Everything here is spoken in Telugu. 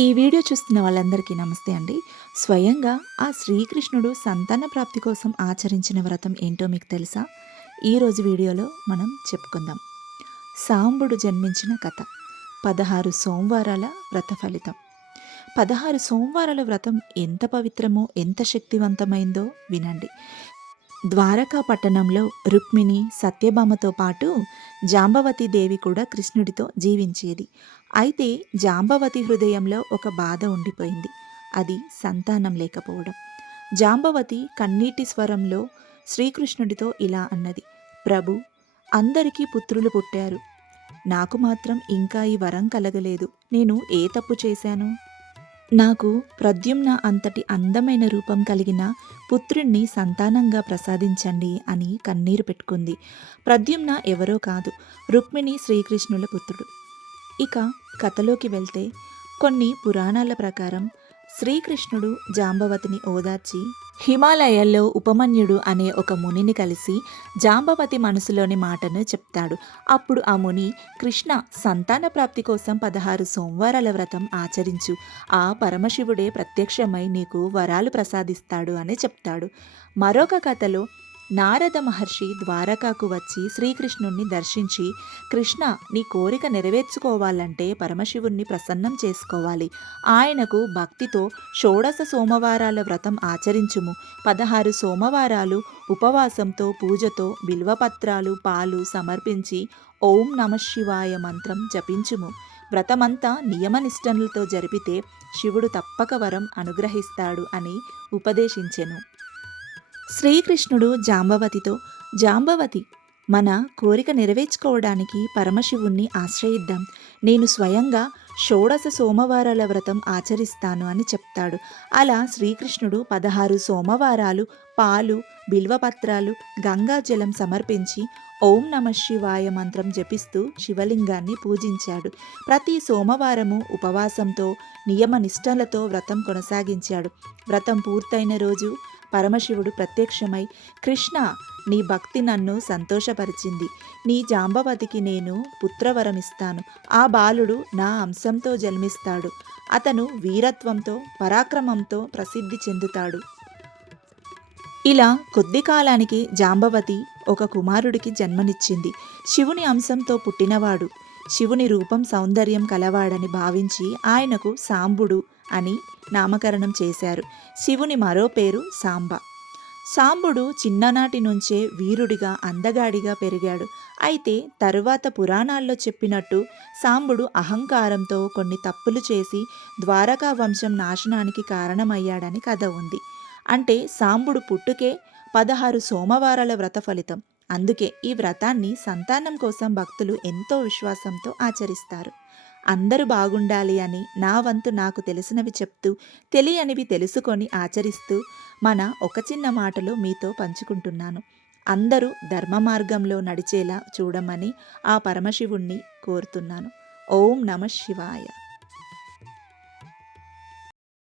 ఈ వీడియో చూస్తున్న వాళ్ళందరికీ నమస్తే అండి. స్వయంగా ఆ శ్రీకృష్ణుడు సంతాన ప్రాప్తి కోసం ఆచరించిన వ్రతం ఏంటో మీకు తెలుసా? ఈరోజు వీడియోలో మనం చెప్పుకుందాం. సాంబుడు జన్మించిన కథ. 16 సోమవారాల వ్రత ఫలితం. 16 సోమవారాల వ్రతం ఎంత పవిత్రమో, ఎంత శక్తివంతమైందో వినండి. ద్వారకా పట్టణంలో రుక్మిణి, సత్యభామతో పాటు జాంబవతి దేవి కూడా కృష్ణుడితో జీవించేది. అయితే జాంబవతి హృదయంలో ఒక బాధ ఉండిపోయింది. అది సంతానం లేకపోవడం. జాంబవతి కన్నీటి స్వరంలో శ్రీకృష్ణుడితో ఇలా అన్నది: ప్రభు, అందరికీ పుత్రులు పుట్టారు, నాకు మాత్రం ఇంకా ఈ వరం కలగలేదు. నేను ఏ తప్పు చేశాను? నాకు ప్రద్యుమ్న అంతటి అందమైన రూపం కలిగిన పుత్రుణ్ణి సంతానంగా ప్రసాదించండి అని కన్నీరు పెట్టుకుంది. ప్రద్యుమ్న ఎవరో కాదు, రుక్మిణి శ్రీకృష్ణుల పుత్రుడు. ఇక కథలోకి వెళ్తే, కొన్ని పురాణాల ప్రకారం శ్రీకృష్ణుడు జాంబవతిని ఓదార్చి హిమాలయాల్లో ఉపమన్యుడు అనే ఒక మునిని కలిసి జాంబవతి మనసులోని మాటను చెప్తాడు. అప్పుడు ఆ ముని, కృష్ణ, సంతాన ప్రాప్తి కోసం 16 సోమవారాల వ్రతం ఆచరించు, ఆ పరమశివుడే ప్రత్యక్షమై నీకు వరాలు ప్రసాదిస్తాడు అని చెప్తాడు. మరొక కథలో నారద మహర్షి ద్వారకాకు వచ్చి శ్రీకృష్ణుణ్ణి దర్శించి, కృష్ణ, నీ కోరిక నెరవేర్చుకోవాలంటే పరమశివుణ్ణి ప్రసన్నం చేసుకోవాలి, ఆయనకు భక్తితో షోడశ సోమవారాల వ్రతం ఆచరించుము, 16 సోమవారాలు ఉపవాసంతో పూజతో బిల్వపత్రాలు పాలు సమర్పించి ఓం నమఃశివాయ మంత్రం జపించుము, వ్రతమంతా నియమనిష్టలతో జరిపితే శివుడు తప్పక వరం అనుగ్రహిస్తాడు అని ఉపదేశించెను. శ్రీకృష్ణుడు జాంబవతితో, జాంబవతి, మన కోరిక నెరవేర్చుకోవడానికి పరమశివుణ్ణి ఆశ్రయిద్దాం, నేను స్వయంగా షోడశ సోమవారాల వ్రతం ఆచరిస్తాను అని చెప్తాడు. అలా శ్రీకృష్ణుడు 16 సోమవారాలు పాలు, బిల్వపత్రాలు, గంగాజలం సమర్పించి ఓం నమఃశివాయ మంత్రం జపిస్తూ శివలింగాన్ని పూజించాడు. ప్రతి సోమవారము ఉపవాసంతో నియమనిష్టలతో వ్రతం కొనసాగించాడు. వ్రతం పూర్తయిన రోజు పరమశివుడు ప్రత్యక్షమై, కృష్ణ, నీ భక్తి నన్ను సంతోషపరిచింది, నీ జాంబవతికి నేను పుత్రవరమిస్తాను, ఆ బాలుడు నా అంశంతో జన్మిస్తాడు, అతను వీరత్వంతో పరాక్రమంతో ప్రసిద్ధి చెందుతాడు. ఇలా కొద్ది కాలానికి జాంబవతి ఒక కుమారుడికి జన్మనిచ్చింది. శివుని అంశంతో పుట్టినవాడు. శివుని రూపం సౌందర్యం కలవాడని భావించి ఆయనకు సాంబుడు అని నామకరణం చేశారు. శివుని మరో పేరు సాంబ. సాంబుడు చిన్ననాటి నుంచే వీరుడిగా, అందగాడిగా పెరిగాడు. అయితే తరువాత పురాణాల్లో చెప్పినట్టు సాంబుడు అహంకారంతో కొన్ని తప్పులు చేసి ద్వారకా వంశం నాశనానికి కారణమయ్యాడని కథ ఉంది. అంటే సాంబుడు పుట్టుకే 16 సోమవారాల వ్రత ఫలితం. అందుకే ఈ వ్రతాన్ని సంతానం కోసం భక్తులు ఎంతో విశ్వాసంతో ఆచరిస్తారు. అందరూ బాగుండాలి అని నా వంతు నాకు తెలిసినవి చెప్తూ, తెలియనివి తెలుసుకొని ఆచరిస్తూ మన ఒక చిన్న మాటలో మీతో పంచుకుంటున్నాను. అందరూ ధర్మ మార్గంలో నడిచేలా చూడమని ఆ పరమశివుణ్ణి కోరుతున్నాను. ఓం నమః శివాయ.